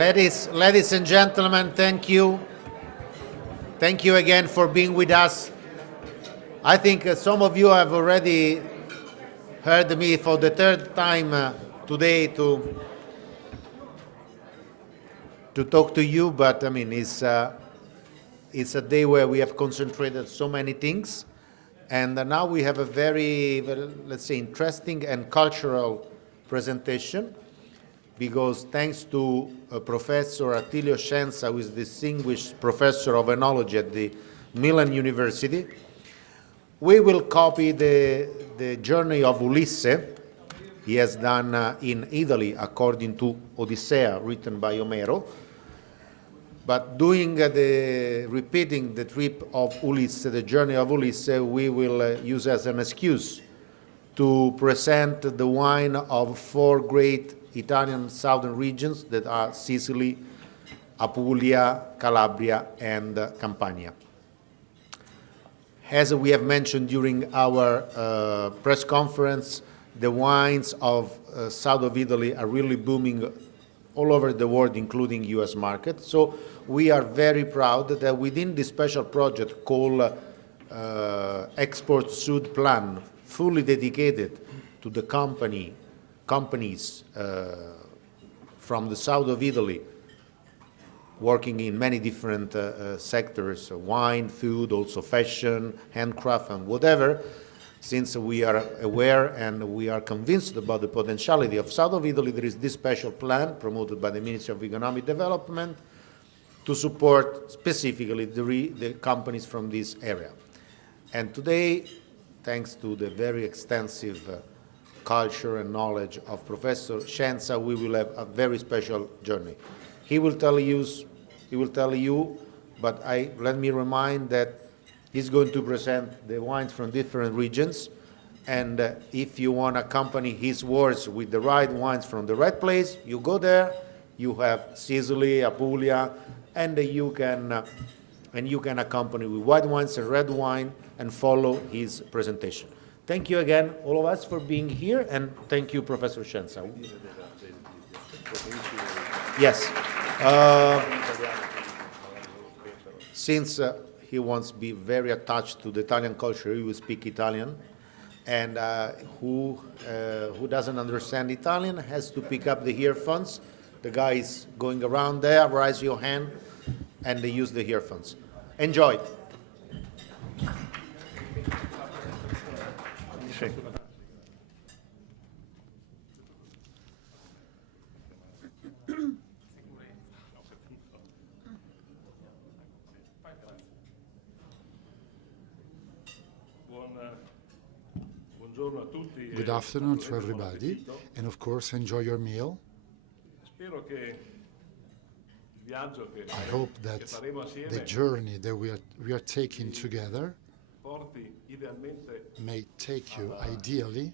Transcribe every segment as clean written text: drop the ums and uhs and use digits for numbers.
Ladies and gentlemen, thank you. Thank you again for being with us. I think some of you have already heard me for the third time today to talk to you, but I mean, it's a day where we have concentrated so many things, and now we have a very, let's say, interesting and cultural presentation, because thanks to Professor Attilio Scienza, who is distinguished professor of enology at the Milan University, we will copy the journey of Ulysses he has done in Italy according to Odyssea, written by Homero. But repeating the trip of Ulysses, the journey of Ulysses, we will use as an excuse to present the wine of four great Italian southern regions that are Sicily, Apulia, Calabria, and Campania. As we have mentioned during our press conference, the wines of south of Italy are really booming all over the world, including US market. So we are very proud that within this special project called Export Sud Plan, fully dedicated to the companies from the south of Italy, working in many different sectors, wine, food, also fashion, handcraft, and whatever. Since we are aware and we are convinced about the potentiality of south of Italy, there is this special plan promoted by the Ministry of Economic Development to support specifically the companies from this area. And today, thanks to the very extensive culture and knowledge of Professor Scienza, we will have a very special journey. He will tell you, but let me remind that he's going to present the wines from different regions, and if you want to accompany his words with the right wines from the right place, you go there. You have Sicily, Apulia, and you can accompany with white wines and red wine and follow his presentation. Thank you again, all of us, for being here, and thank you, Professor Scienza. Yes. Since he wants to be very attached to the Italian culture, he will speak Italian, and who doesn't understand Italian has to pick up the earphones. The guy is going around there, raise your hand, and they use the earphones. Enjoy. Good afternoon to everybody, and of course enjoy your meal. I hope that the journey that we are taking together may take you ideally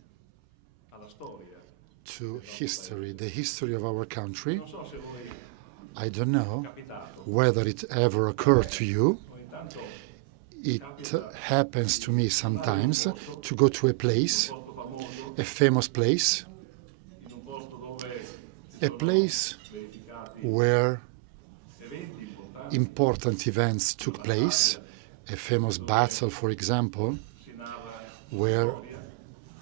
to history, the history of our country. I don't know whether it ever occurred to you. It happens to me sometimes to go to a place, a famous place, a place where important events took place, a famous battle, for example, where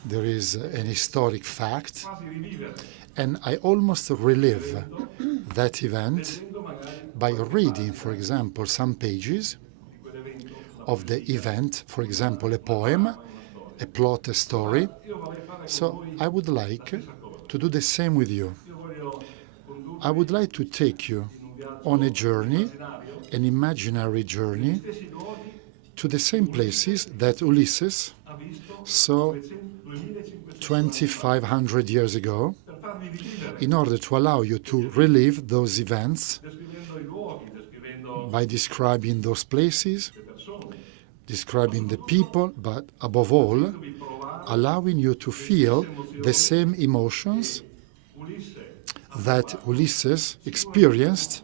there is an historic fact, and I almost relive that event by reading, for example, some pages of the event, for example, a poem, a plot, a story. So I would like to do the same with you. I would like to take you on a journey, an imaginary journey, to the same places that Ulysses saw 2,500 years ago, in order to allow you to relive those events by describing those places, describing the people, but above all, allowing you to feel the same emotions that Ulysses experienced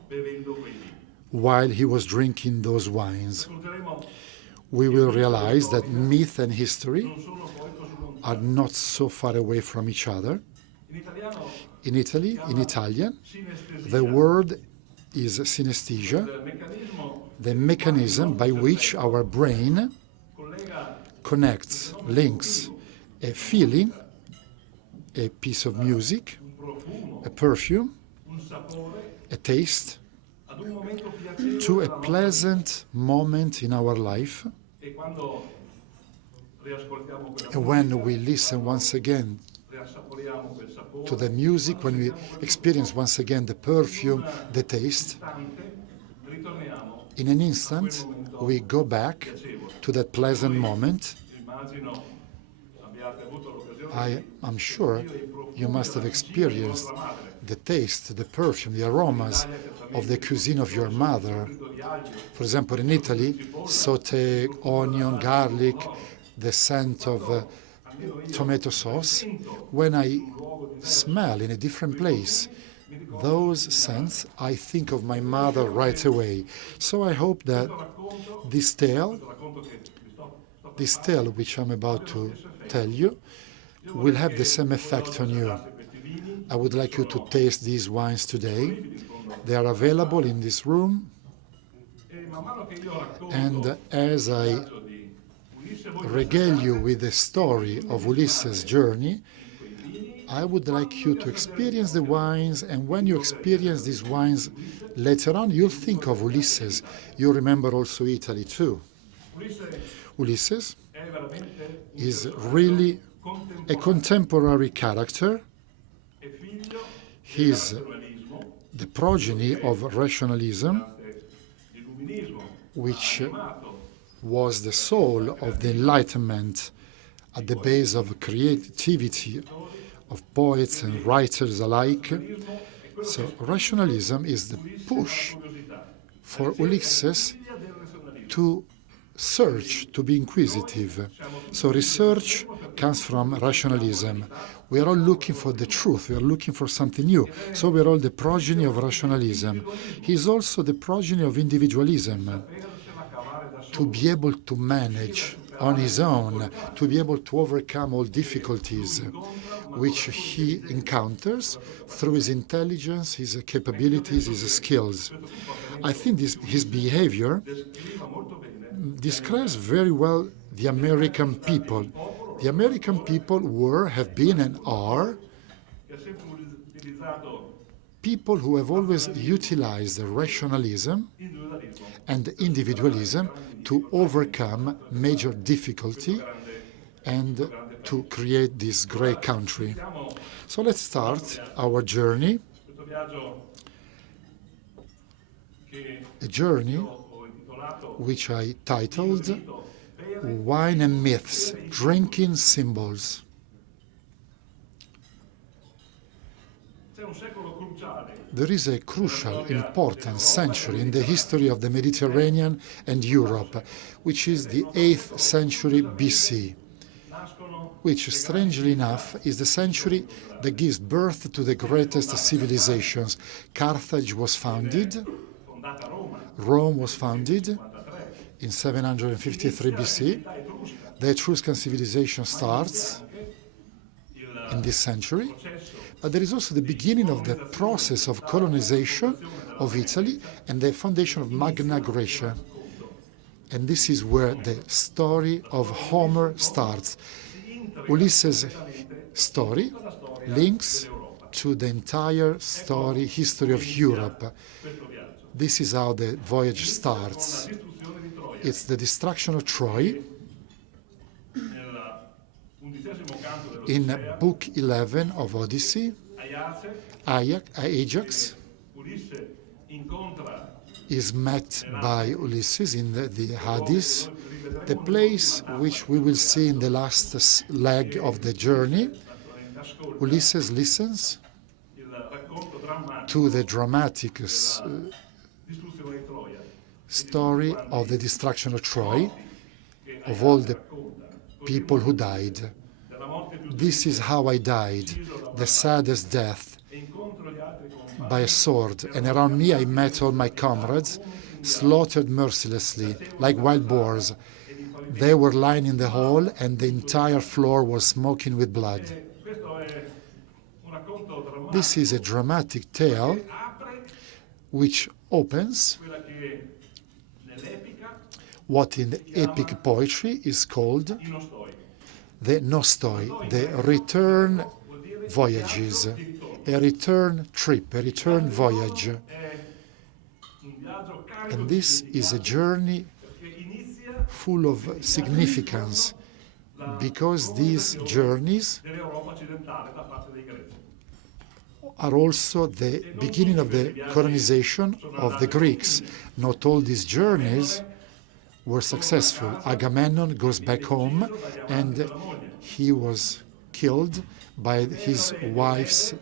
while he was drinking those wines. We will realize that myth and history are not so far away from each other. In Italy, in Italian, the word is synesthesia, the mechanism by which our brain connects, links a feeling, a piece of music, a perfume, a taste, to a pleasant moment in our life. And when we listen once again to the music, when we experience once again the perfume, the taste, in an instant we go back to that pleasant moment. I'm sure you must have experienced the taste, the perfume, the aromas of the cuisine of your mother. For example, in Italy, sauté, onion, garlic, the scent of tomato sauce. When I smell in a different place those scents, I think of my mother right away. So I hope that this tale which I'm about to tell you will have the same effect on you. I would like you to taste these wines today. They are available in this room. And as I regale you with the story of Ulysses' journey, I would like you to experience the wines, and when you experience these wines later on, you'll think of Ulysses. You remember also Italy too. Ulysses is really a contemporary character. He's the progeny of rationalism, which was the soul of the Enlightenment at the base of creativity of poets and writers alike. So rationalism is the push for Ulysses to search, to be inquisitive. So research comes from rationalism. We are all looking for the truth. We are looking for something new. So we are all the progeny of rationalism. He is also the progeny of individualism. To be able to manage on his own, to be able to overcome all difficulties which he encounters through his intelligence, his capabilities, his skills. I think his behavior describes very well the American people. The American people were, have been, and are people who have always utilized rationalism and individualism to overcome major difficulty and to create this great country. So let's start our journey, a journey which I titled Wine and Myths, Drinking Symbols. There is a crucial, important century in the history of the Mediterranean and Europe, which is the 8th century BC, which, strangely enough, is the century that gives birth to the greatest civilizations. Carthage was founded, Rome was founded in 753 BC. The Etruscan civilization starts in this century. But there is also the beginning of the process of colonization of Italy and the foundation of Magna Graecia. And this is where the story of Homer starts. Ulysses' story links to the entire history of Europe. This is how the voyage starts. It's the destruction of Troy. In Book 11 of Odyssey, Ajax is met by Ulysses in the Hades, the place which we will see in the last leg of the journey. Ulysses listens to the dramatic story of the destruction of Troy, of all the people who died. This is how I died, the saddest death, by a sword, and around me I met all my comrades, slaughtered mercilessly, like wild boars. They were lying in the hall, and the entire floor was smoking with blood. This is a dramatic tale which opens what in epic poetry is called the nostoi, the return voyages, a return trip, a return voyage. And this is a journey full of significance, because these journeys are also the beginning of the colonization of the Greeks. Not all these journeys were successful. Agamemnon goes back home and he was killed by his wife's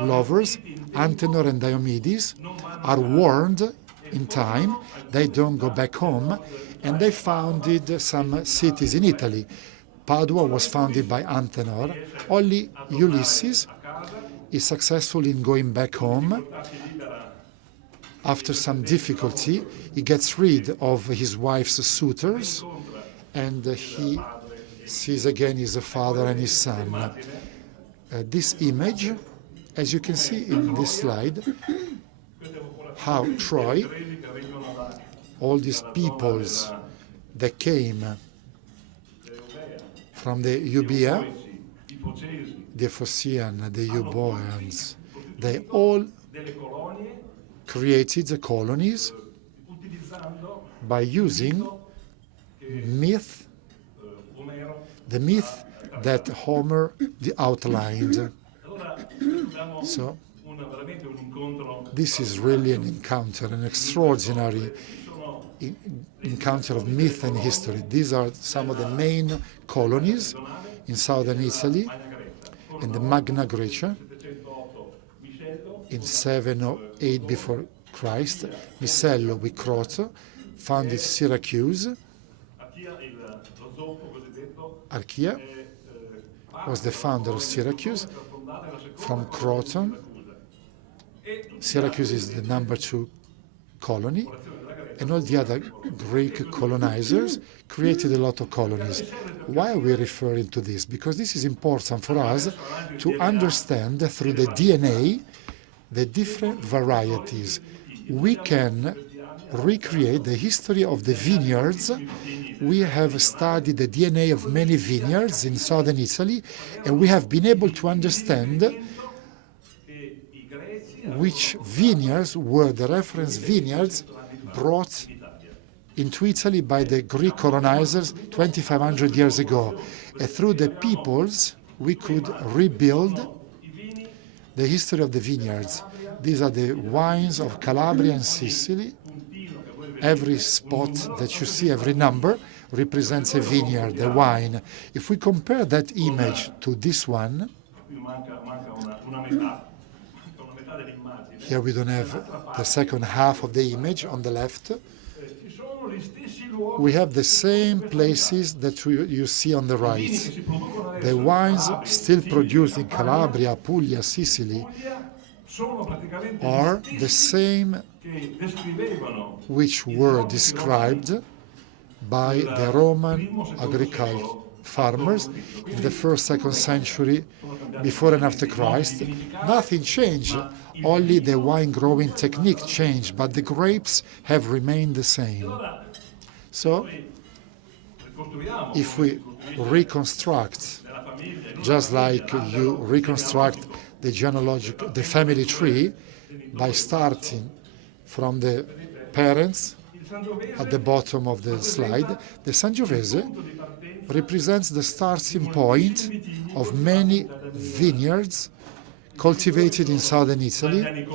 lovers. Antenor and Diomedes are warned in time. They don't go back home, and they founded some cities in Italy. Padua was founded by Antenor. Only Ulysses is successful in going back home. After some difficulty, he gets rid of his wife's suitors, and he sees again his father and his son. This image, as you can see in this slide, how Troy, all these peoples that came from the Euboea, the Phocian, the Euboeans, they all created the colonies by using myth, the myth that Homer outlined. So this is really an encounter, an extraordinary encounter of myth and history. These are some of the main colonies in southern Italy, in the Magna Graecia. In 708 before Christ, Misello with Croto founded Syracuse. Archia was the founder of Syracuse from Croton. Syracuse is the number 2 colony, and all the other Greek colonizers created a lot of colonies. Why are we referring to this? Because this is important for us to understand through the DNA the different varieties. We can recreate the history of the vineyards. We have studied the DNA of many vineyards in southern Italy, and we have been able to understand which vineyards were the reference vineyards brought into Italy by the Greek colonizers 2,500 years ago. And through the peoples, we could rebuild the history of the vineyards. These are the wines of Calabria and Sicily. Every spot that you see, every number, represents a vineyard, a wine. If we compare that image to this one, here we don't have the second half of the image on the left. We have the same places that you see on the right. The wines still produced in Calabria, Puglia, Sicily are the same which were described by the Roman agricultural farmers in the 1st, 2nd century before and after Christ. Nothing changed, only the wine growing technique changed, but the grapes have remained the same. So, if we reconstruct, just like you reconstruct the family tree by starting from the parents at the bottom of the slide, the Sangiovese represents the starting point of many vineyards cultivated in southern Italy.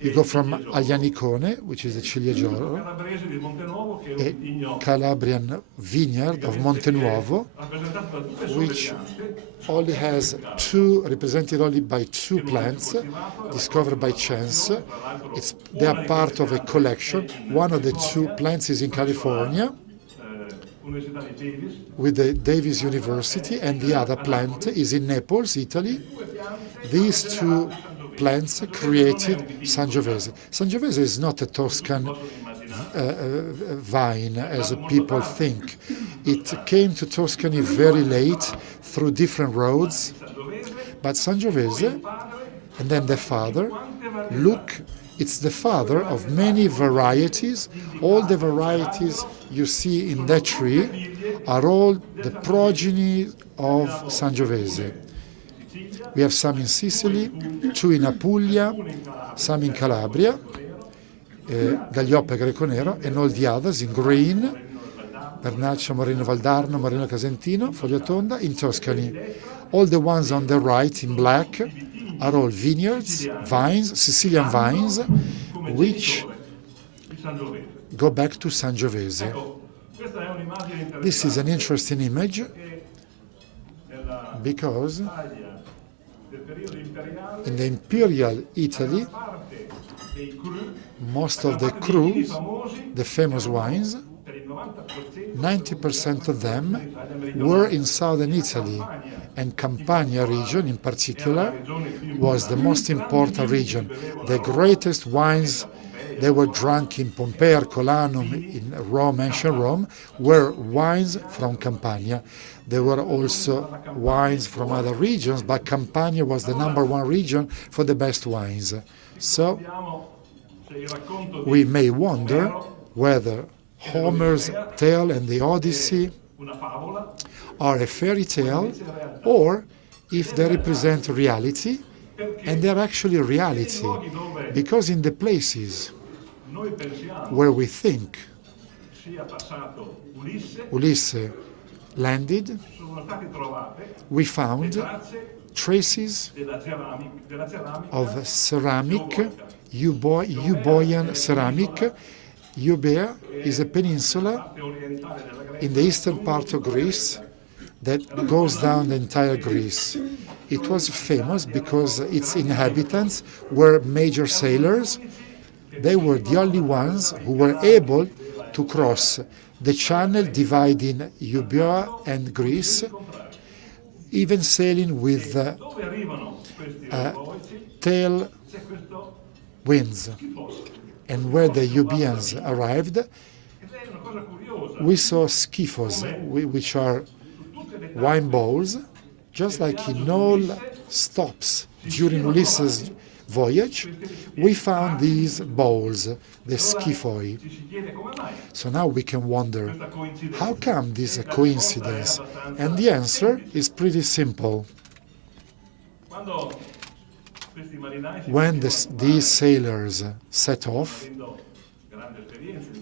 You go from Aglianicone, which is the Ciliegio, a Calabrian vineyard of Montenuovo, which only has represented only by 2 plants, discovered by chance. They are part of a collection. One of the 2 plants is in California, with the Davis University, and the other plant is in Naples, Italy. These 2 plants created Sangiovese. Sangiovese is not a Toscan vine, as people think. It came to Tuscany very late through different roads, but Sangiovese, and then the father, look It's the father of many varieties. All the varieties you see in that tree are all the progeny of Sangiovese. We have some in Sicily, 2 in Apulia, some in Calabria, Gaglioppa Greco Nero, and all the others in green, Vernaccia, Moreno Valdarno, Moreno Casentino, Foglia Tonda, in Tuscany. All the ones on the right in black are all vineyards, vines, Sicilian vines, which go back to Sangiovese. This is an interesting image because in the imperial Italy, most of the crus, the famous wines, 90% of them were in southern Italy, and Campania region in particular was the most important region. The greatest wines they were drunk in Pompeii, Herculaneum, in Rome, ancient Rome, were wines from Campania. There were also wines from other regions, but Campania was the #1 region for the best wines. So we may wonder whether Homer's tale and the Odyssey are a fairy tale or if they represent reality, and they're actually reality, because in the places where we think Ulysses landed, we found traces of ceramic, Euboean ceramic. Euboea is a peninsula in the eastern part of Greece that goes down the entire Greece. It was famous because its inhabitants were major sailors. They were the only ones who were able to cross the channel dividing Euboea and Greece, even sailing with tail winds. And where the Euboeans arrived, we saw skiphos, which are wine bowls, just like in all stops during Ulysses' voyage. We found these bowls, the skiphoi. So now we can wonder, how come this coincidence? And the answer is pretty simple. When these sailors set off,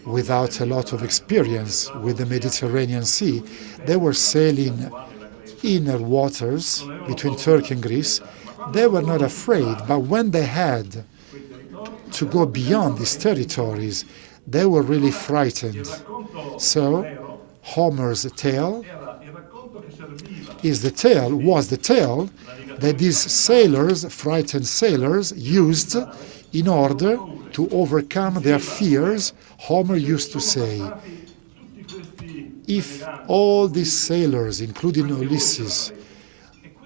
without a lot of experience with the Mediterranean Sea, they were sailing inner waters between Turkey and Greece. They were not afraid, but when they had to go beyond these territories, they were really frightened. So Homer's tale was the tale that these sailors, frightened sailors, used in order to overcome their fears. Homer used to say, if all these sailors, including Ulysses,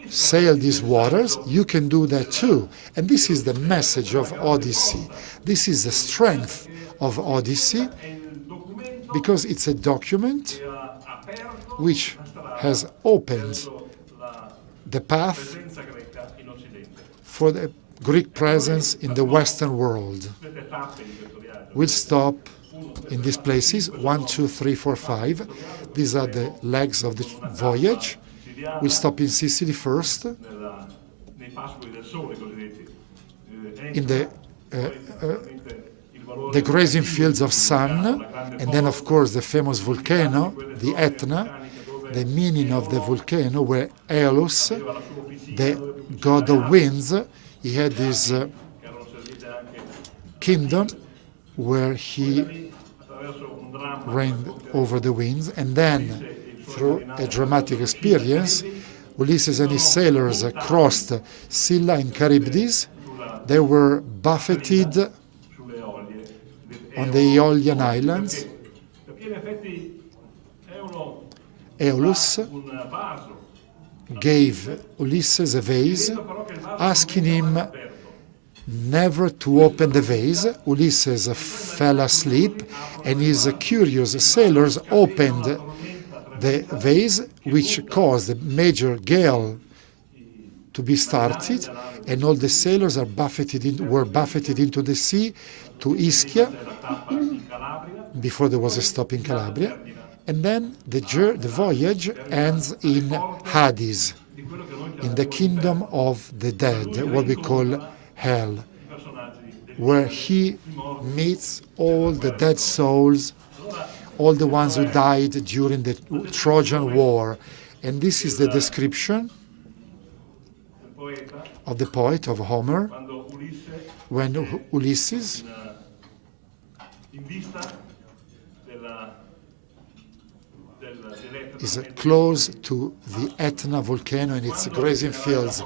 sail these waters, you can do that too. And this is the message of Odyssey. This is the strength of Odyssey, because it's a document which has opened the path for the Greek presence in the Western world. We'll stop in these places, 1, 2, 3, 4, 5. These are the legs of the voyage. We'll stop in Sicily first, in the grazing fields of sun, and then of course the famous volcano, the Etna, the meaning of the volcano, where Aeolus, the god of winds, he had this kingdom where he reigned over the winds, and then through a dramatic experience, Ulysses and his sailors crossed Scylla and Charybdis. They were buffeted on the Aeolian Islands. Aeolus gave Ulysses a vase, asking him never to open the vase. Ulysses fell asleep, and his curious sailors opened the vase, which caused a major gale to be started, and all the sailors were buffeted into the sea to Ischia, before there was a stop in Calabria. And then the voyage ends in Hades, in the kingdom of the dead, what we call hell, where he meets all the dead souls, all the ones who died during the Trojan War. And this is the description of the poet, of Homer, when Ulysses, is close to the Etna volcano and its grazing fields.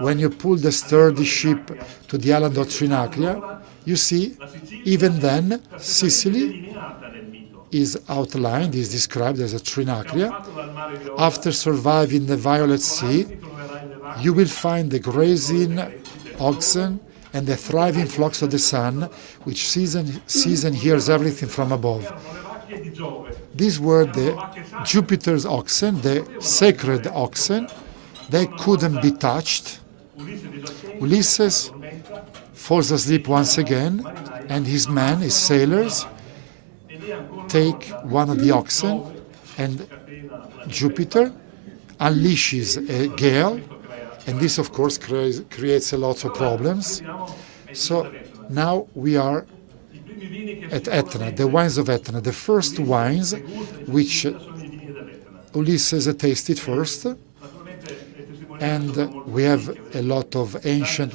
When you pull the sturdy ship to the island of Trinacria, you see, even then, Sicily is outlined, is described as a Trinacria. After surviving the Violet Sea, you will find the grazing oxen and the thriving flocks of the sun, which sees and hears everything from above. These were the Jupiter's oxen, the sacred oxen. They couldn't be touched. Ulysses falls asleep once again, and his men, his sailors, take one of the oxen, and Jupiter unleashes a gale, and this, of course, creates a lot of problems. So now we are at Etna, the wines of Etna, the first wines which Ulysses tasted first. And we have a lot of ancient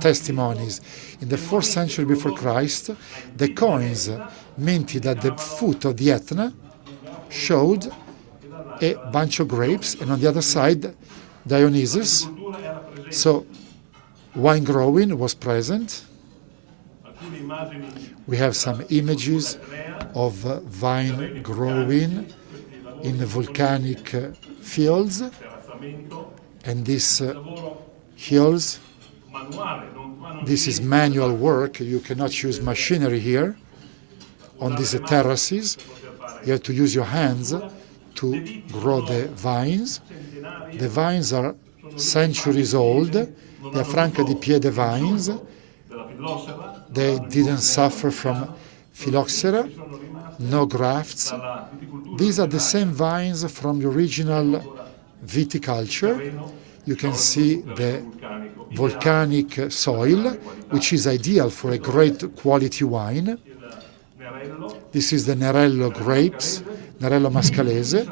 testimonies. In the 4th century before Christ, the coins minted at the foot of the Etna showed a bunch of grapes, and on the other side, Dionysus. So wine growing was present. We have some images of vine growing in the volcanic fields, and these hills, this is manual work. You cannot use machinery here. On these terraces, you have to use your hands to grow the vines. The vines are centuries old. They are Franca di Piede vines. They didn't suffer from phylloxera, no grafts. These are the same vines from the original viticulture. You can see the volcanic soil, which is ideal for a great quality wine. This is the Nerello grapes, Nerello Mascalese,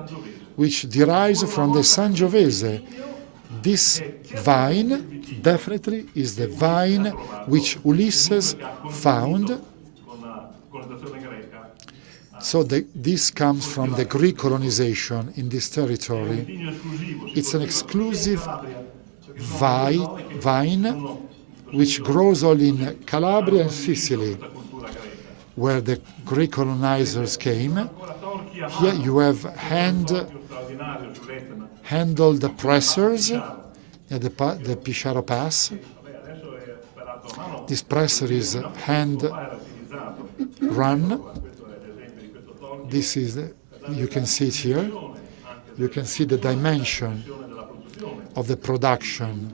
which derives from the Sangiovese. This vine definitely is the vine which Ulysses found. So this comes from the Greek colonization in this territory. It's an exclusive vine which grows all in Calabria and Sicily, where the Greek colonizers came. Here you have handled pressers at the Pisciaro Pass. This presser is hand run. This is, you can see it here. You can see the dimension of the production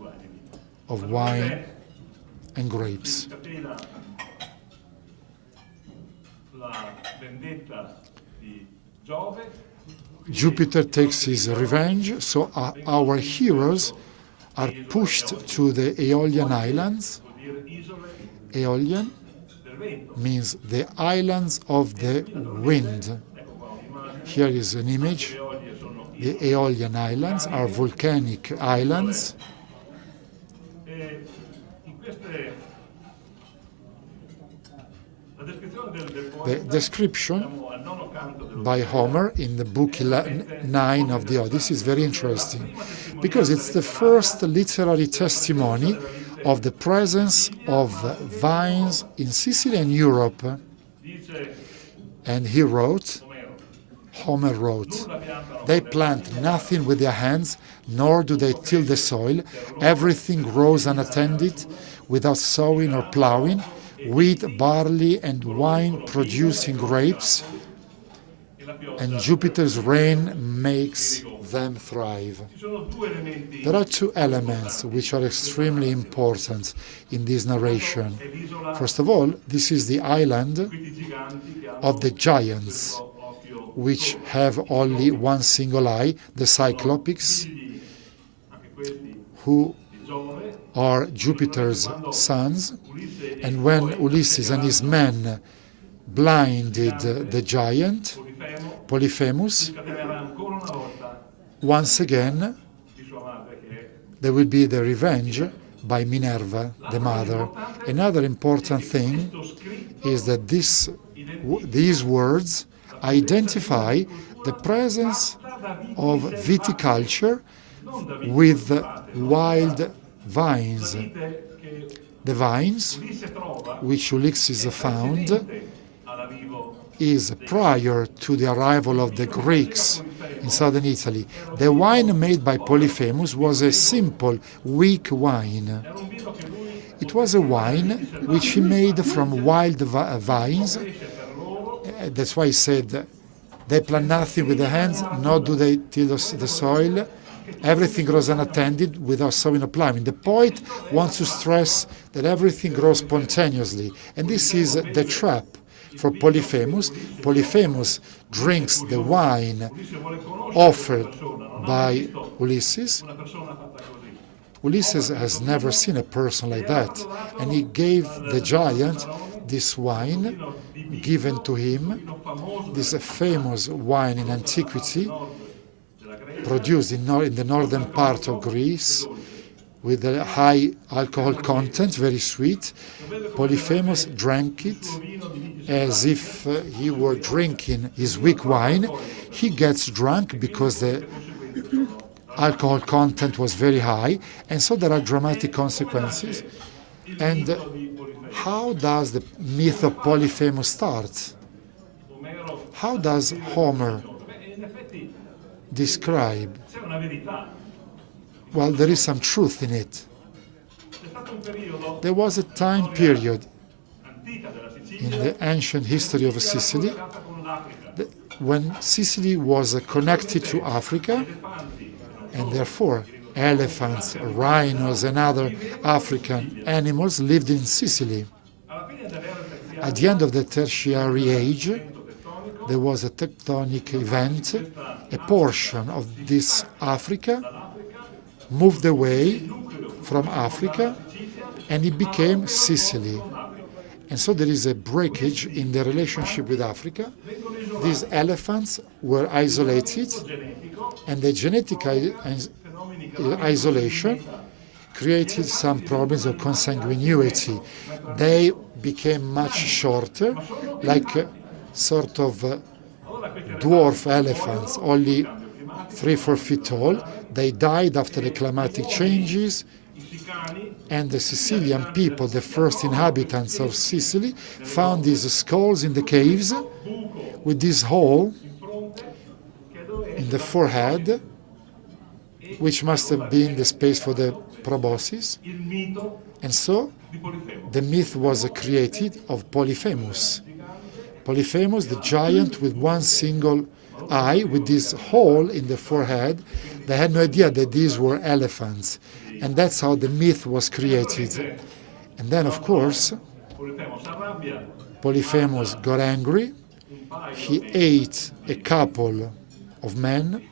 of wine and grapes. Jupiter takes his revenge, so our heroes are pushed to the Aeolian Islands. Aeolian means the islands of the wind. Here is an image. The Aeolian Islands are volcanic islands. The description by Homer in the book 9 of the Odyssey is very interesting, because it's the first literary testimony of the presence of vines in Sicily and Europe. And he wrote, Homer wrote, "They plant nothing with their hands, nor do they till the soil. Everything grows unattended, without sowing or plowing. Wheat, barley, and wine producing grapes, and Jupiter's rain makes them thrive. There are two elements which are extremely important in this narration. First of all, this is the island of the giants, which have only one single eye, the Cyclops, who are Jupiter's sons. And when Ulysses and his men blinded the giant, Polyphemus, once again there will be the revenge by Minerva, the mother. Another important thing is that these words identify the presence of viticulture with wild vines. The vines which Ulysses found is prior to the arrival of the Greeks in southern Italy. The wine made by Polyphemus was a simple, weak wine. It was a wine which he made from wild vines. That's why he said, they plant nothing with their hands, nor do they till the soil. Everything grows unattended without sowing or plowing. The poet wants to stress that everything grows spontaneously. And this is the trap for Polyphemus. Polyphemus drinks the wine offered by Ulysses. Ulysses has never seen a person like that, and he gave the giant this wine given to him, this famous wine in antiquity, produced in the northern part of Greece, with a high alcohol content, very sweet. Polyphemus drank it as if he were drinking his weak wine. He gets drunk because the alcohol content was very high, and so there are dramatic consequences. And how does the myth of Polyphemus start? How does Homer describe? Well, there is some truth in it. There was a time period in the ancient history of Sicily when Sicily was connected to Africa, and therefore elephants, rhinos, and other African animals lived in Sicily. At the end of the Tertiary Age, there was a tectonic event. A portion of this Africa moved away from Africa, and it became Sicily. And so there is a breakage in the relationship with Africa. These elephants were isolated, and the genetic isolation created some problems of consanguinity. They became much shorter, like sort of dwarf elephants, only 3-4 feet tall. They died after the climatic changes, and the Sicilian people, the first inhabitants of Sicily, found these skulls in the caves with this hole in the forehead, which must have been the space for the proboscis. And so the myth was created of Polyphemus. Polyphemus, the giant with one single eye, with this hole in the forehead. They had no idea that these were elephants. And that's how the myth was created. And then, of course, Polyphemus got angry. He ate a couple of men,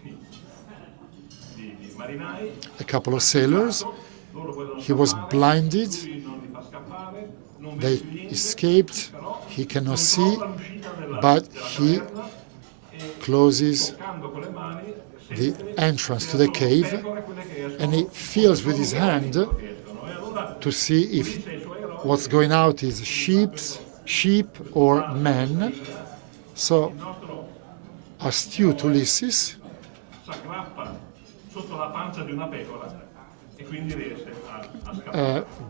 a couple of sailors. He was blinded. They escaped. He cannot see, but he closes the entrance to the cave, and he feels with his hand to see if what's going out is sheep or men. So astute Ulysses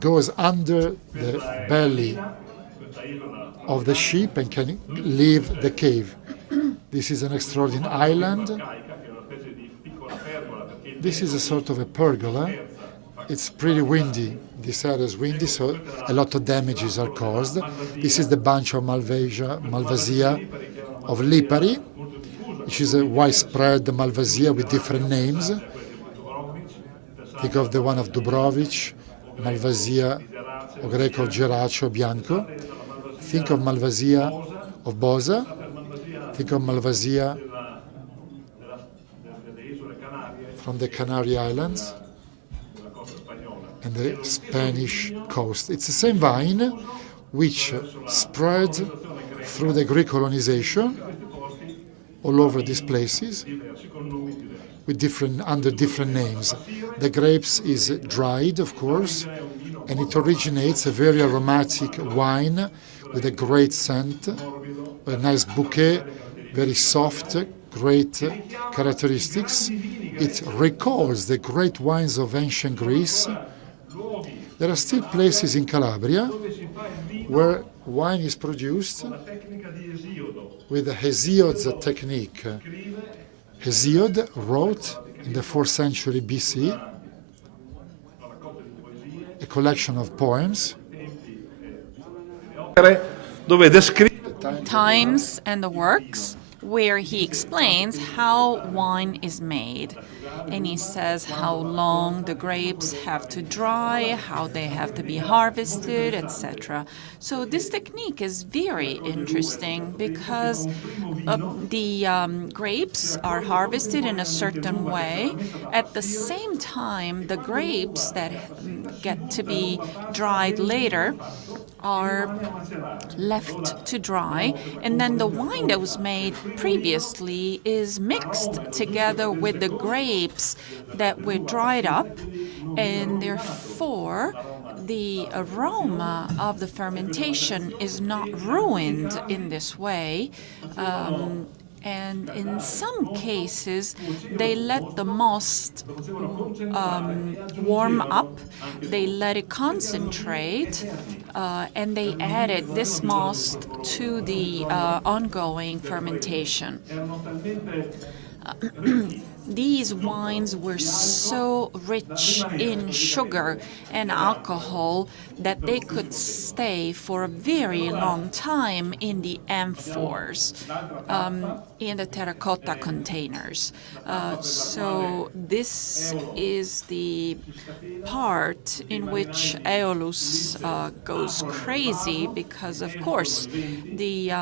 goes under the belly of the sheep and can leave the cave. This is an extraordinary island. This is a sort of a pergola. It's pretty windy. This area is windy, so a lot of damages are caused. This is the bunch of Malvasia of Lipari, which is a widespread Malvasia with different names. Think of the one of Dubrovnik, Malvasia o Greco Geracio Bianco. Think of Malvasia of Bosa. Think of Malvasia from the Canary Islands and the Spanish coast. It's the same vine which spread through the Greek colonization all over these places with under different names. The grapes is dried, of course, and it originates a very aromatic wine with a great scent, a nice bouquet, very soft, great characteristics. It recalls the great wines of ancient Greece. There are still places in Calabria where wine is produced with the Hesiod's technique. Hesiod wrote in the 4th century BC a collection of poems. Times and the Works, where he explains how wine is made. And he says how long the grapes have to dry, how they have to be harvested, etc. So this technique is very interesting because the grapes are harvested in a certain way. At the same time, the grapes that get to be dried later are left to dry, and then the wine that was made previously is mixed together with the grapes that were dried up, and therefore the aroma of the fermentation is not ruined in this way. And in some cases, they let the must warm up, they let it concentrate, and they added this must to the ongoing fermentation. These wines were so rich in sugar and alcohol that they could stay for a very long time in the amphores, in the terracotta containers. So this is the part in which Aeolus goes crazy because, of course, the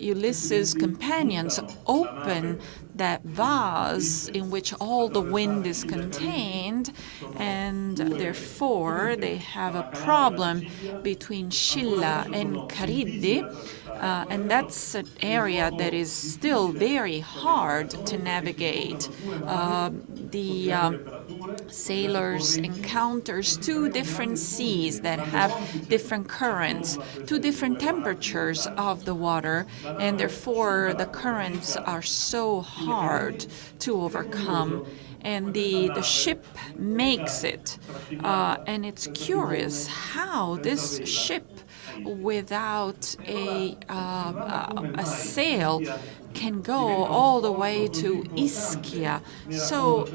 Ulysses' companions open that vase in which all the wind is contained, and therefore they have a problem between Scilla and Cariddi, and that's an area that is still very hard to navigate. The sailors encounters two different seas that have different currents, two different temperatures of the water, and therefore the currents are so hard to overcome. And the ship makes it. And it's curious how this ship, without a sail, can go all the way to Ischia. So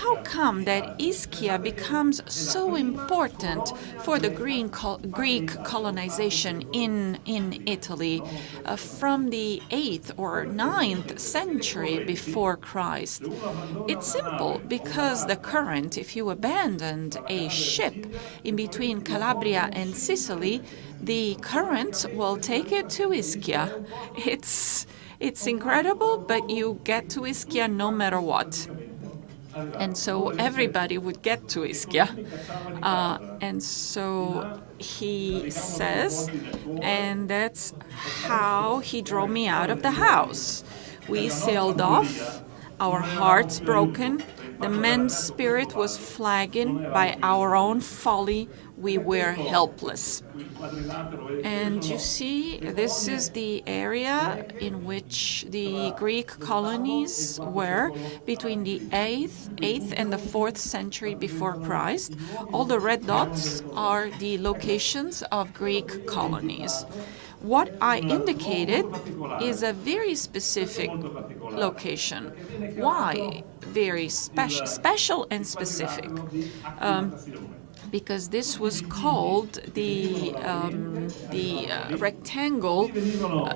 how come that Ischia becomes so important for the Greek colonization in Italy from the 8th or 9th century before Christ? It's simple, because the current, if you abandoned a ship in between Calabria and Sicily, the current will take it to Ischia. It's incredible, but you get to Ischia no matter what. And so everybody would get to Ischia. And so he says, and that's how he drove me out of the house. We sailed off, our hearts broken. The men's spirit was flagging by our own folly. We were helpless. And you see, this is the area in which the Greek colonies were between the 8th and the 4th century before Christ. All the red dots are the locations of Greek colonies. What I indicated is a very specific location. Why very special and specific? because this was called the rectangle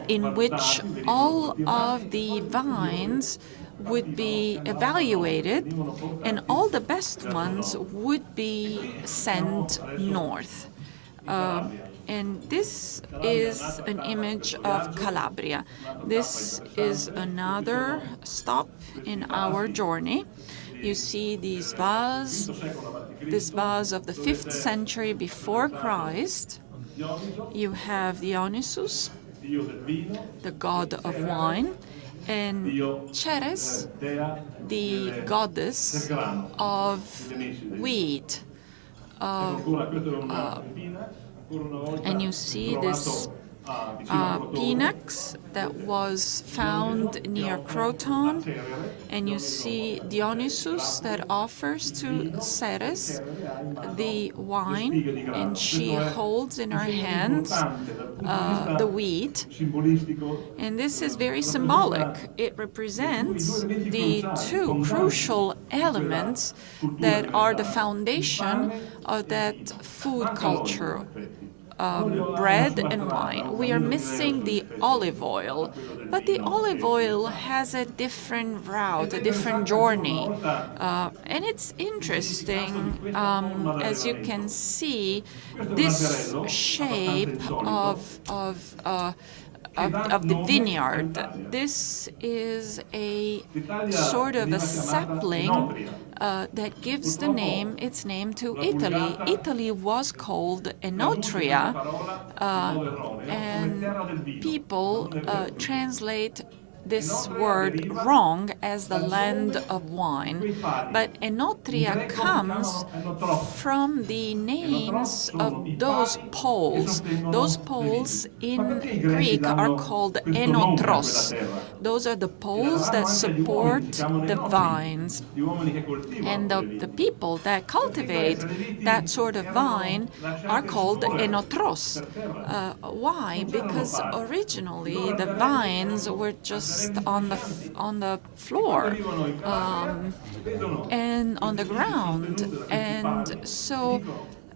in which all of the vines would be evaluated, and all the best ones would be sent north. And this is an image of Calabria. This is another stop in our journey. You see this vase of the 5th century before Christ. You have Dionysus, the god of wine, and Ceres, the goddess of wheat. And you see this pinax that was found near Croton, and you see Dionysus that offers to Ceres the wine, and she holds in her hands the wheat, and this is very symbolic. It represents the two crucial elements that are the foundation of that food culture. Bread and wine. We are missing the olive oil, but the olive oil has a different route, a different journey, and it's interesting. As you can see, this shape of the vineyard. This is a sort of a sapling that gives its name to Italy. Italy was called Enotria, and people translate this word wrong as the land of wine. But Enotria comes from the names of those poles. Those poles in Greek are called enotros. Those are the poles that support the vines. And the people that cultivate that sort of vine are called enotros. Why? Because originally the vines were just on the floor and on the ground, and so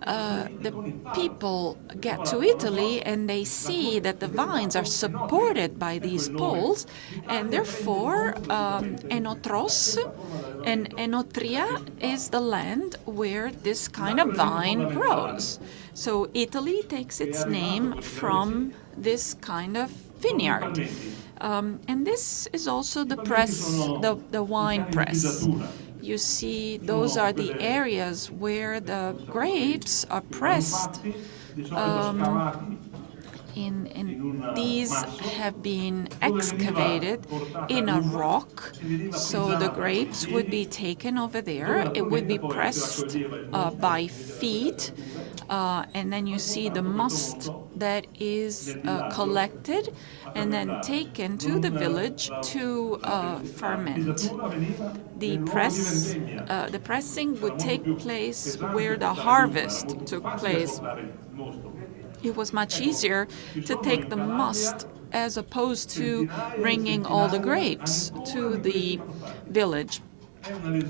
the people get to Italy and they see that the vines are supported by these poles, and therefore enotros and enotria is the land where this kind of vine grows. So Italy takes its name from this kind of vineyard. And this is also the press, the wine press. You see, those are the areas where the grapes are pressed. These have been excavated in a rock, so the grapes would be taken over there. It would be pressed by feet, and then you see the must that is collected and then taken to the village to ferment. The pressing would take place where the harvest took place. It was much easier to take the must as opposed to bringing all the grapes to the village.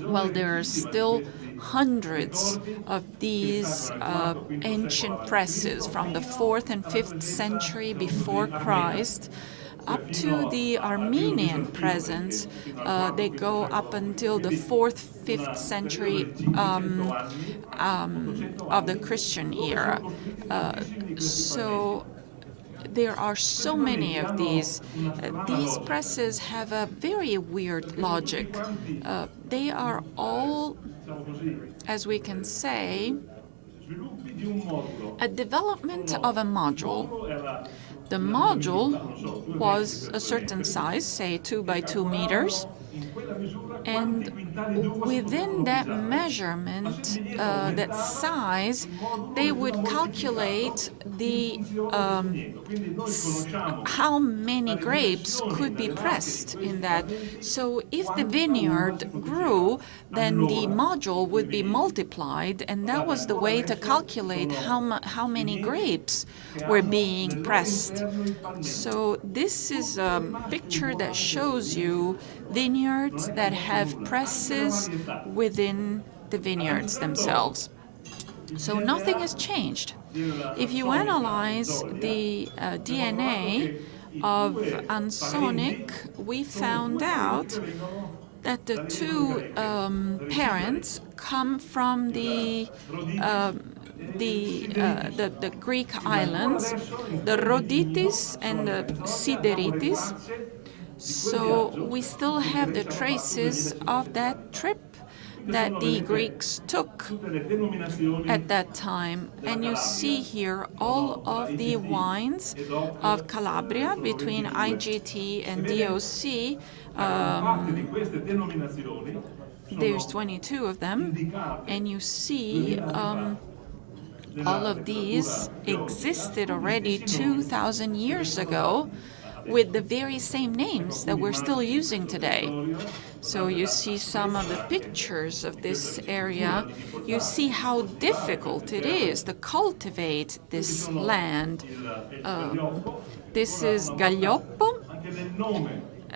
Well, there are still hundreds of these ancient presses from the 4th and 5th century before Christ up to the Armenian presence. They go up until the 4th, 5th century of the Christian era. So there are so many of these. These presses have a very weird logic. They are all, as we can say, a development of a module. The module was a certain size, say 2 by 2 meters, and within that measurement, that size, they would calculate how many grapes could be pressed in that. So if the vineyard grew, then the module would be multiplied, and that was the way to calculate how many grapes were being pressed. So this is a picture that shows you vineyards that have presses within the vineyards themselves. So nothing has changed. If you analyze the DNA of Ansonic, we found out that the two parents come from the Greek islands, the Rhoditis and the Sideritis. So we still have the traces of that trip that the Greeks took at that time. And you see here all of the wines of Calabria between IGT and DOC. There's 22 of them, and you see all of these existed already 2,000 years ago with the very same names that we're still using today. So you see some of the pictures of this area. You see how difficult it is to cultivate this land. This is Gaglioppo.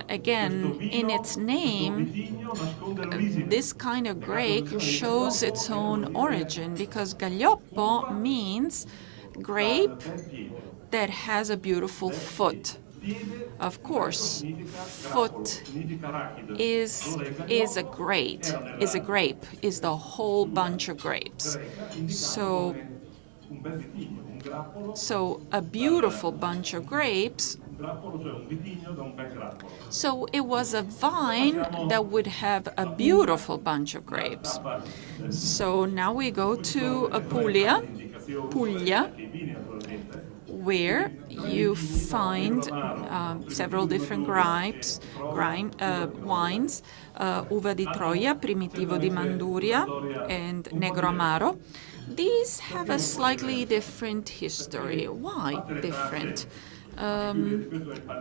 Again, in its name, this kind of grape shows its own origin, because Gaglioppo means grape that has a beautiful foot. Of course, foot is a grape, is the whole bunch of grapes. So a beautiful bunch of grapes. So it was a vine that would have a beautiful bunch of grapes. So now we go to Puglia, where you find several different wines, Uva di Troia, Primitivo di Manduria, and Negro Amaro. These have a slightly different history. Why different?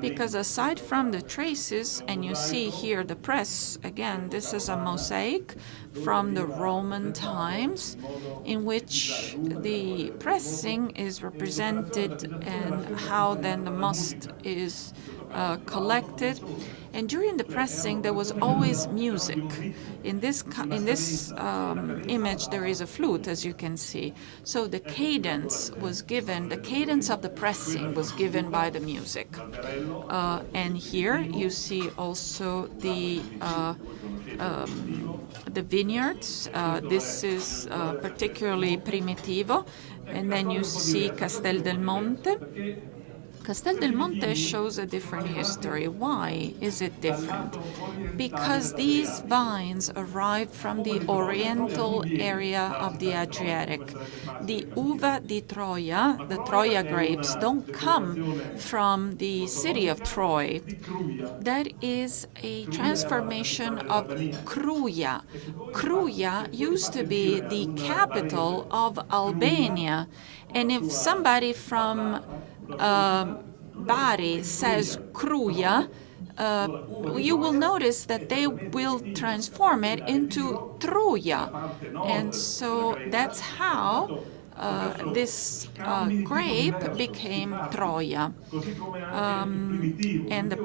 Because aside from the traces, and you see here the press, again, this is a mosaic from the Roman times in which the pressing is represented and how then the must is collected. And during the pressing, there was always music. In this image, there is a flute, as you can see. So the cadence was given, the cadence of the pressing was given by the music. And here you see also the vineyards. This is particularly Primitivo. And then you see Castel del Monte. Castel del Monte shows a different history. Why is it different? Because these vines arrived from the oriental area of the Adriatic. The Uva di Troia, the Troia grapes, don't come from the city of Troy. That is a transformation of Kruja. Kruja used to be the capital of Albania. And if somebody from Bari says Kruja, you will notice that they will transform it into Troja. And so that's how this grape became Troia. And the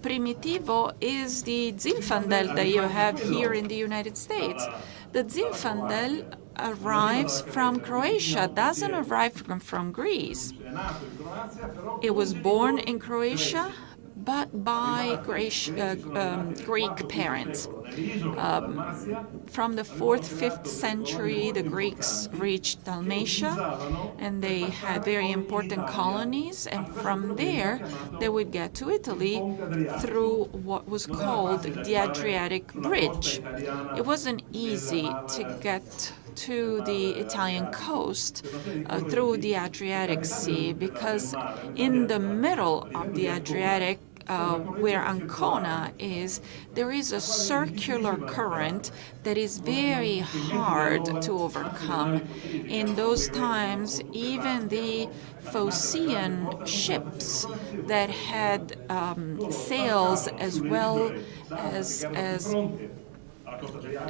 Primitivo is the Zinfandel that you have here in the United States. The Zinfandel arrives from Croatia, doesn't arrive from Greece. It was born in Croatia, but by Greek parents. From the 4th, 5th century, the Greeks reached Dalmatia, and they had very important colonies, and from there, they would get to Italy through what was called the Adriatic Bridge. It wasn't easy to get to the Italian coast through the Adriatic Sea, because in the middle of the Adriatic, where Ancona is, there is a circular current that is very hard to overcome. In those times, even the Phocean ships that had sails as well as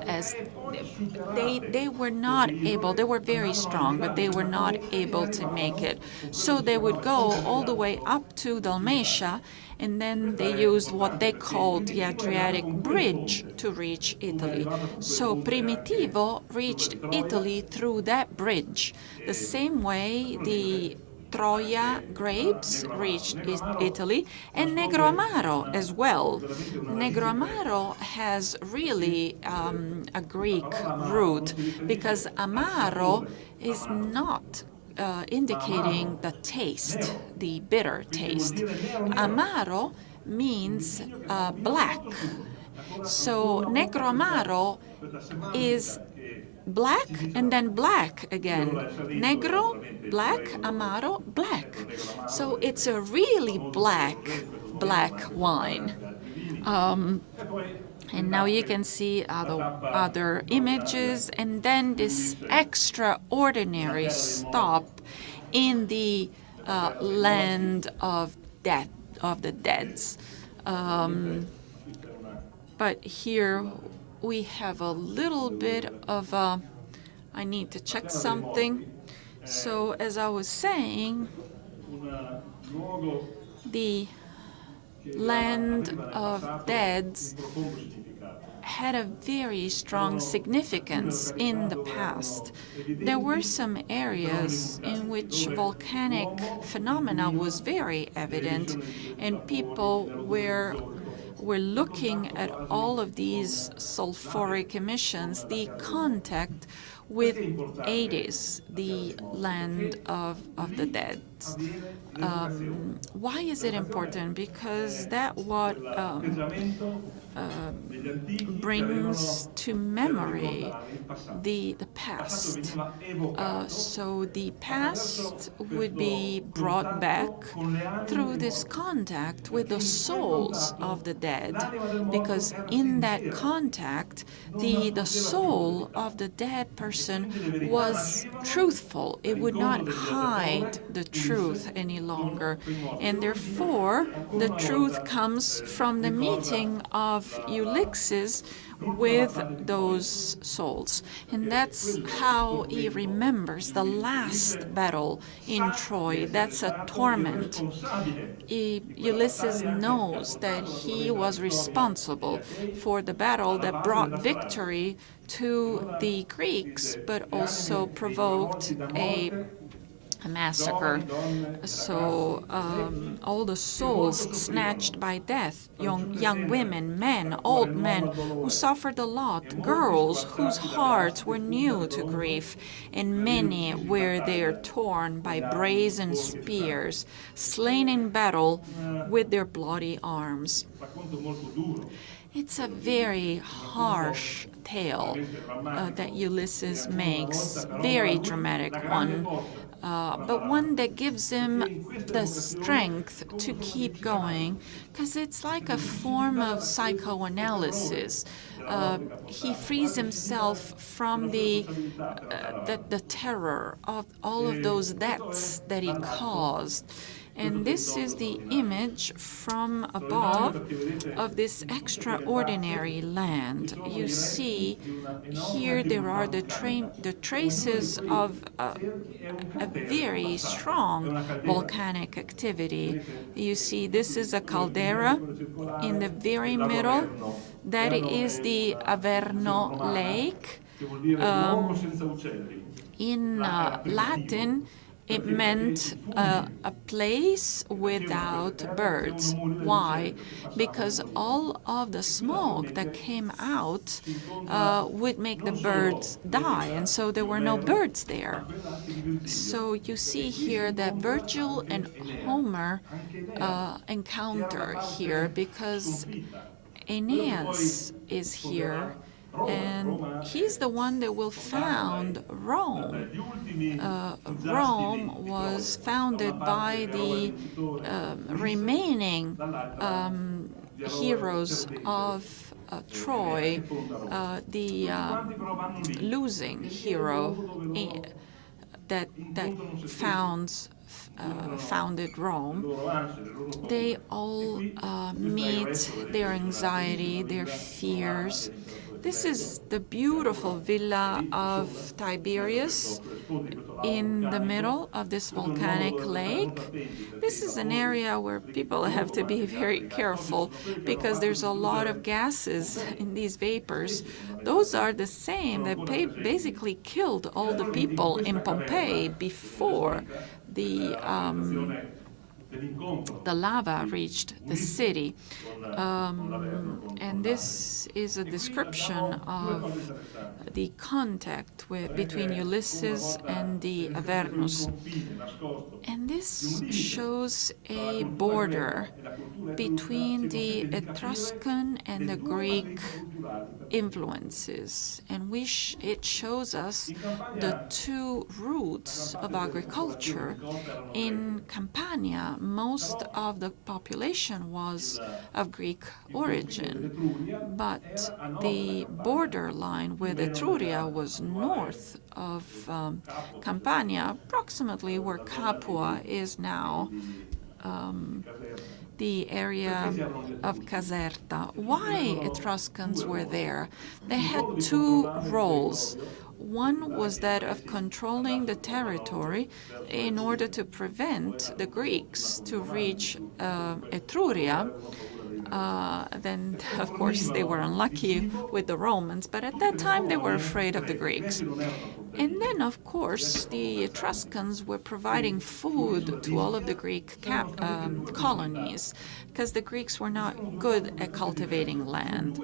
as they were not able, they were very strong, but they were not able to make it. So they would go all the way up to Dalmatia, and then they used what they called the Adriatic Bridge to reach Italy. So Primitivo reached Italy through that bridge, the same way the Troia grapes reached Italy, and Negro Amaro as well. Negro Amaro has really a Greek root because Amaro is not indicating the taste, the bitter taste. Amaro means black. So Negro Amaro is black and then black again. Negro, black, amaro, black. So it's a really black wine. And now you can see other images, and then this extraordinary stop in the land of death, of the deads. But here we have a little bit of a, I need to check something. So as I was saying, the land of deads had a very strong significance in the past. There were some areas in which volcanic phenomena was very evident, and people were looking at all of these sulfuric emissions, the contact with Hades, the land of the dead. Why is it important? Because that what brings to memory the past. So the past would be brought back through this contact with the souls of the dead, because in that contact, the soul of the dead person was truthful. It would not hide the truth any longer, and therefore the truth comes from the meeting of Ulysses with those souls. And that's how he remembers the last battle in Troy. That's a torment. Ulysses knows that he was responsible for the battle that brought victory to the Greeks, but also provoked a massacre. So all the souls snatched by death, young women, men, old men who suffered a lot, girls whose hearts were new to grief, and many were there torn by brazen spears, slain in battle with their bloody arms. It's a very harsh tale that Ulysses makes, very dramatic one. But one that gives him the strength to keep going, because it's like a form of psychoanalysis. He frees himself from the terror of all of those deaths that he caused. And this is the image from above of this extraordinary land. You see here there are the traces of a very strong volcanic activity. You see this is a caldera in the very middle. That is the Averno Lake. In Latin, it meant a place without birds. Why? Because all of the smoke that came out would make the birds die, and so there were no birds there. So you see here that Virgil and Homer encounter here, because Aeneas is here, and he's the one that will found Rome. Rome was founded by the remaining heroes of Troy, the losing hero that founded Rome. They all meet their anxiety, their fears, This is the beautiful villa of Tiberius in the middle of this volcanic lake. This is an area where people have to be very careful because there's a lot of gases in these vapors. Those are the same that basically killed all the people in Pompeii before the lava reached the city. And this is a description of the contact between Ulysses and the Avernus. And this shows a border between the Etruscan and the Greek influences, and it shows us the two roots of agriculture. In Campania, most of the population was of Greek origin, but the borderline with Etruria was north of Campania, approximately where Capua is now, the area of Caserta. Why Etruscans were there? They had two roles. One was that of controlling the territory in order to prevent the Greeks to reach Etruria. Then, of course, they were unlucky with the Romans, but at that time they were afraid of the Greeks. And then, of course, the Etruscans were providing food to all of the Greek colonies, because the Greeks were not good at cultivating land.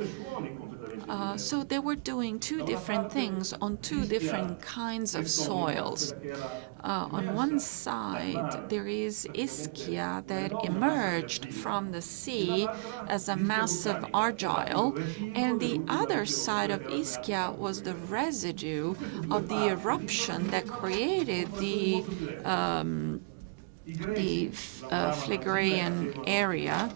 So they were doing two different things on two different kinds of soils. On one side, there is Ischia that emerged from the sea as a massive argile, and the other side of Ischia was the residue of the eruption that created the Phlegraean area.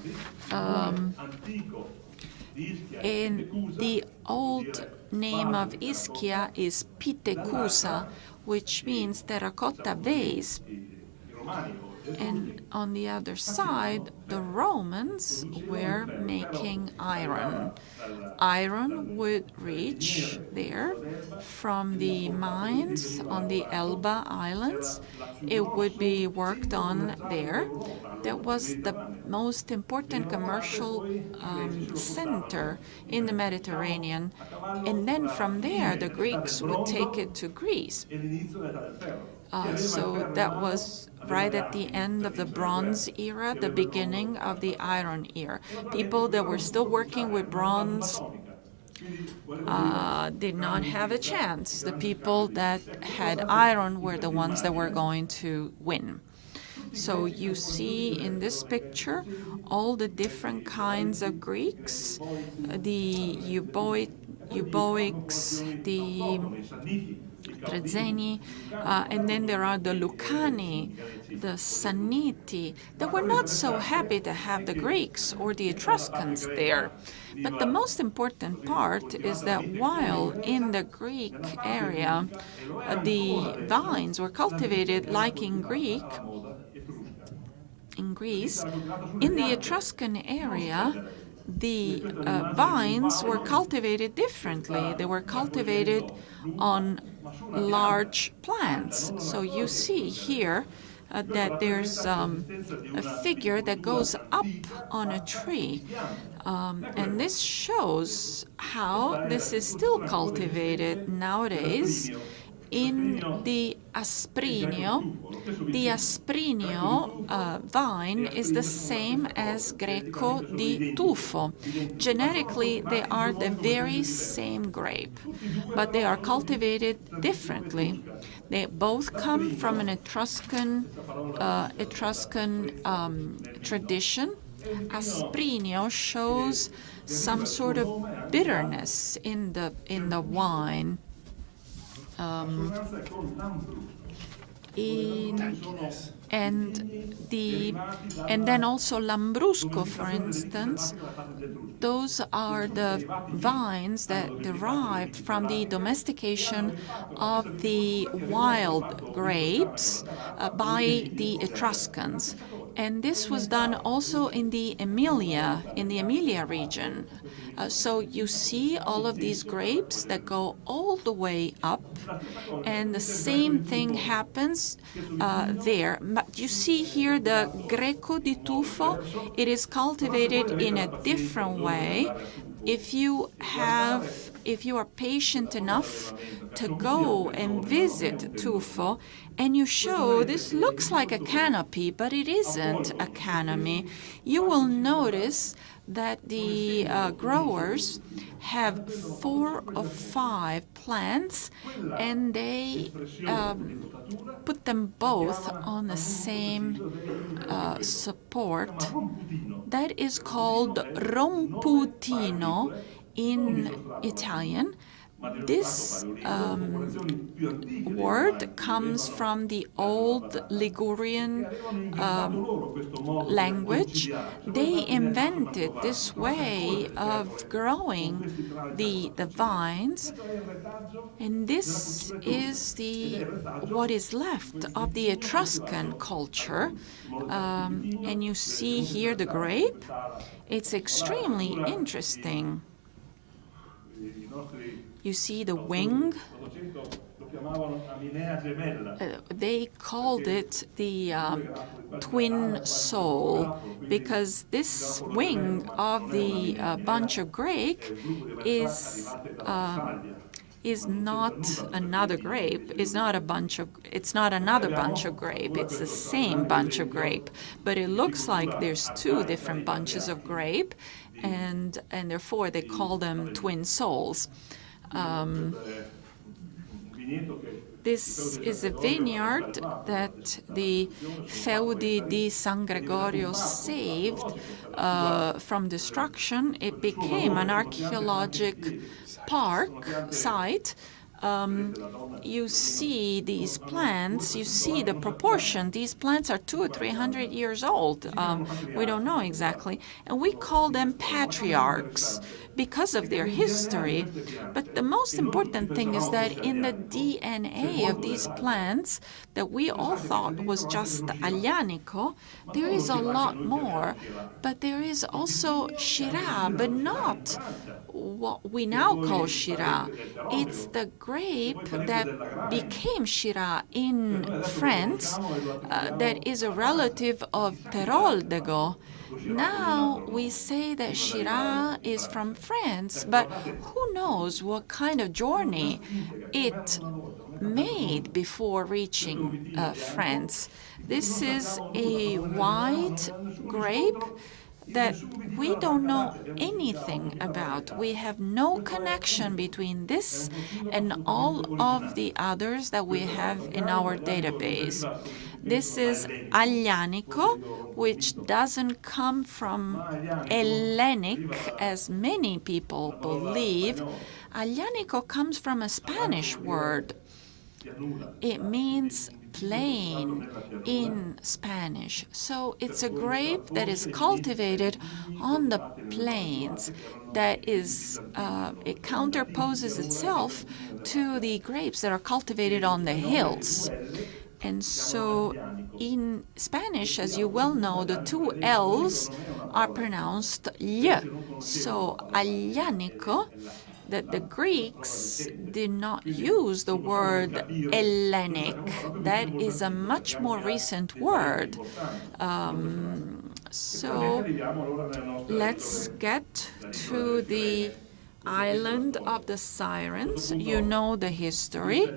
And the old name of Ischia is Pitecusa, which means terracotta vase. And on the other side, the Romans were making iron. Iron would reach there from the mines on the Elba Islands. It would be worked on there. That was the most important commercial center in the Mediterranean. And then from there, the Greeks would take it to Greece. So that was right at the end of the Bronze Era, the beginning of the Iron Era. People that were still working with bronze did not have a chance. The people that had iron were the ones that were going to win. So you see in this picture all the different kinds of Greeks, the Euboics, the Trezeni, and then there are the Lucani, the Sanniti, that were not so happy to have the Greeks or the Etruscans there. But the most important part is that while in the Greek area, the vines were cultivated like in Greece, in the Etruscan area, the vines were cultivated differently. They were cultivated on large plants. So you see here that there's a figure that goes up on a tree. And this shows how this is still cultivated nowadays in the Asprinio. The Asprinio vine is the same as Greco di Tufo. Genetically, they are the very same grape, but they are cultivated differently. They both come from an Etruscan tradition. Asprinio shows some sort of bitterness in the wine. And then also Lambrusco, for instance, those are the vines that derived from the domestication of the wild grapes by the Etruscans. And this was done also in the Emilia region. So you see all of these grapes that go all the way up, and the same thing happens there. But you see here the Greco di Tufo. It is cultivated in a different way. If you are patient enough to go and visit Tufo, and you show this looks like a canopy, but it isn't a canopy, you will notice that the growers have 4 or 5 plants, and they put them both on the same support. That is called romputino in Italian. This word comes from the old Ligurian language. They invented this way of growing the vines, and this is what is left of the Etruscan culture. And you see here the grape. It's extremely interesting. You see the wing. They called it the twin soul because this wing of the bunch of grape is not another grape. It's not another bunch of grape. It's the same bunch of grape, but it looks like there's 2 different bunches of grape, and therefore they call them twin souls. This is a vineyard that the Feudi di San Gregorio saved from destruction. It became an archaeological park site. You see these plants, you see the proportion. These plants are 200 or 300 years old. We don't know exactly. And we call them patriarchs because of their history. But the most important thing is that in the DNA of these plants that we all thought was just Aglianico, there is a lot more. But there is also Shiraz, but not what we now call Shiraz. It's the grape that became Shiraz in France, that is a relative of Teroldego. Now we say that Shiraz is from France, but who knows what kind of journey it made before reaching France. This is a white grape that we don't know anything about. We have no connection between this and all of the others that we have in our database. This is Aglianico, which doesn't come from Hellenic, as many people believe. Aglianico comes from a Spanish word. It means plain in Spanish. So it's a grape that is cultivated on the plains, that is, it counterposes itself to the grapes that are cultivated on the hills. And so in Spanish, as you well know, the 2 L's are pronounced L. So Aglianico, that the Greeks did not use the word Hellenic. That is a much more recent word. So let's get to the island of the Sirens. You know the history.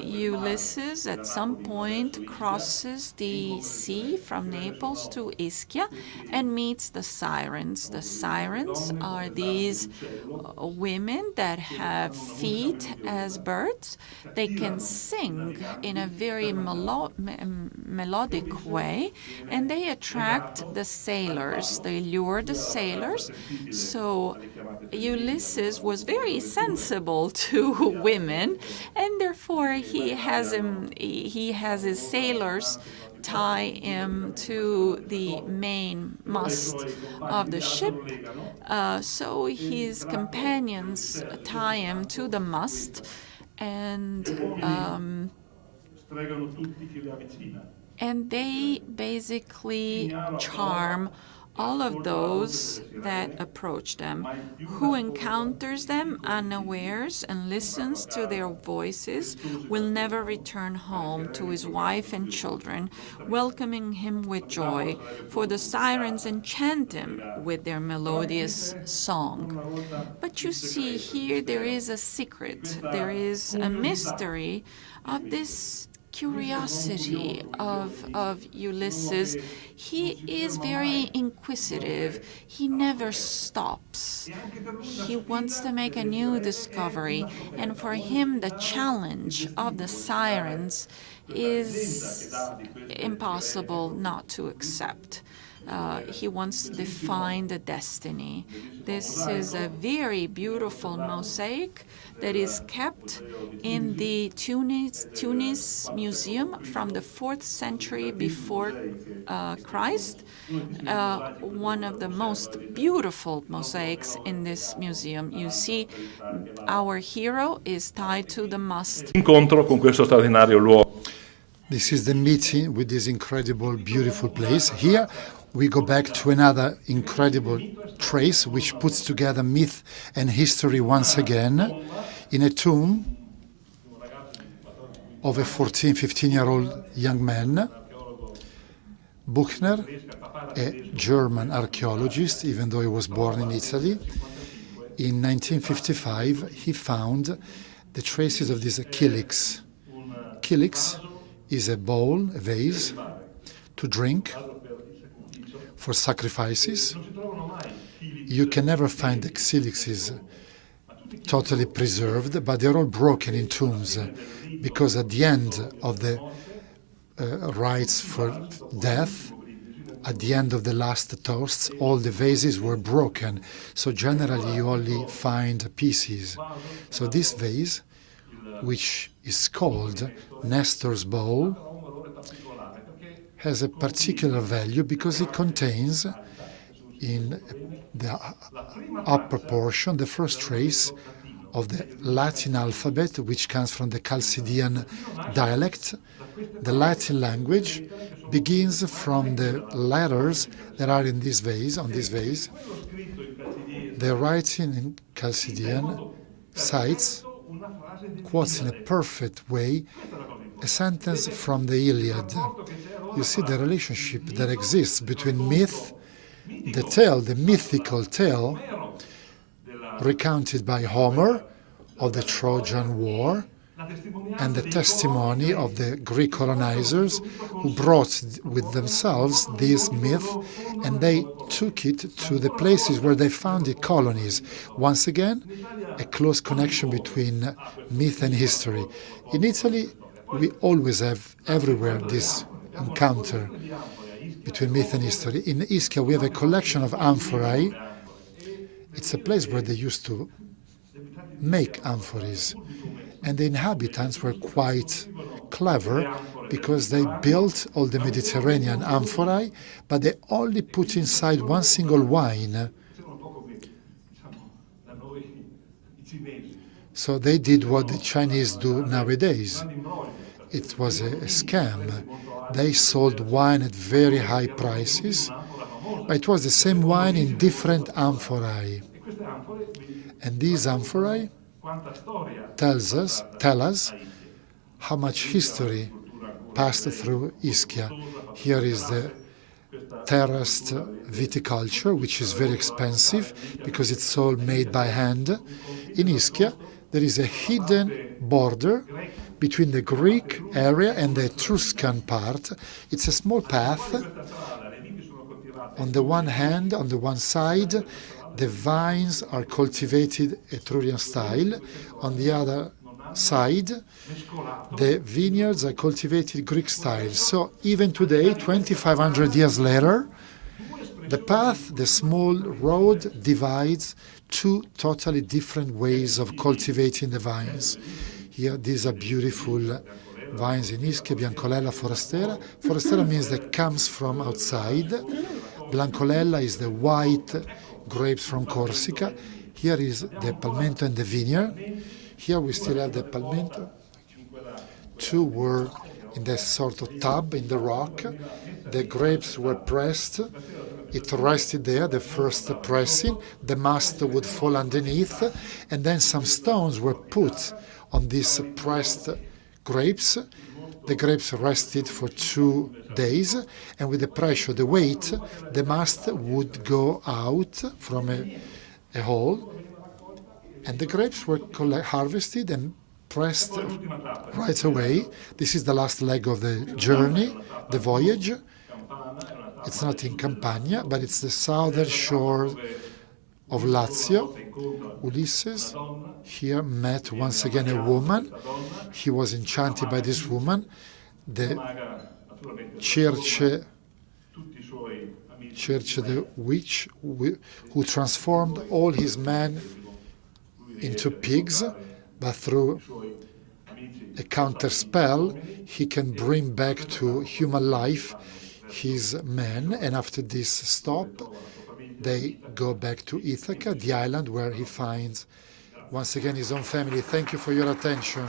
Ulysses at some point crosses the sea from Naples to Ischia and meets the Sirens. The Sirens are these women that have feet as birds. They can sing in a very melodic way, and they attract the sailors. They lure the sailors. So Ulysses was very sensible to women, and therefore he has his sailors tie him to the main mast of the ship. So his companions tie him to the mast, and and they basically charm all of those that approach them. Who encounters them unawares and listens to their voices will never return home to his wife and children, welcoming him with joy, for the sirens enchant him with their melodious song. But you see, here there is a secret, there is a mystery of this curiosity of Ulysses. He is very inquisitive. He never stops. He wants to make a new discovery, and for him the challenge of the sirens is impossible not to accept. He wants to define the destiny. This is a very beautiful mosaic that is kept in the Tunis Museum from the 4th century before Christ. One of the most beautiful mosaics in this museum. You see, our hero is tied to the mast. Incontro con questo straordinario luogo. This is the meeting with this incredible, beautiful place. Here we go back to another incredible trace which puts together myth and history once again in a tomb of a 14, 15-year-old young man. Buchner, a German archaeologist, even though he was born in Italy, in 1955 he found the traces of this kilix. Kilix is a bowl, a vase, to drink for sacrifices. You can never find the kilixes totally preserved, but they're all broken in tombs because at the end of the rites for death, at the end of the last toasts, all the vases were broken. So generally you only find pieces. So this vase, which is called Nestor's bowl, has a particular value because it contains in the upper portion the first trace of the Latin alphabet, which comes from the Chalcidian dialect. The Latin language begins from the letters that are in this vase, on this vase. The writing in Chalcidian cites, quotes in a perfect way, a sentence from the Iliad. You see the relationship that exists between myth, the tale, the mythical tale recounted by Homer of the Trojan War, and the testimony of the Greek colonizers who brought with themselves this myth, and they took it to the places where they founded colonies. Once again, a close connection between myth and history. In Italy, we always have everywhere this encounter between myth and history. In Ischia, we have a collection of amphorae. It's a place where they used to make amphorae, and the inhabitants were quite clever because they built all the Mediterranean amphorae, but they only put inside one single wine. So they did what the Chinese do nowadays. It was a scam. They sold wine at very high prices, but it was the same wine in different amphorae. And these amphorae tell us how much history passed through Ischia. Here is the terraced viticulture, which is very expensive because it's all made by hand. In Ischia, there is a hidden border between the Greek area and the Etruscan part. It's a small path. On the one hand, on the one side, the vines are cultivated Etrurian style. On the other side, the vineyards are cultivated Greek style. So even today, 2,500 years later, the path, the small road, divides two totally different ways of cultivating the vines. Here, these are beautiful vines in Ischia, Biancolella, Forastera. Forastera means that comes from outside. Blancolella is the white grapes from Corsica. Here is the palmento and the vineyard. Here we still have the palmento. Two were in this sort of tub in the rock. The grapes were pressed. It rested there, the first pressing. The mast would fall underneath, and then some stones were put on these pressed grapes. The grapes rested for 2 days, and with the pressure, the weight, the mast would go out from a hole, and the grapes were harvested and pressed right away. This is the last leg of the journey, the voyage. It's not in Campania, but it's the southern shore of Lazio. Ulysses here met once again a woman. He was enchanted by this woman. The Circe, the witch, who transformed all his men into pigs, but through a counter spell, he can bring back to human life his men. And after this stop, they go back to Ithaca, the island where he finds once again his own family. Thank you for your attention.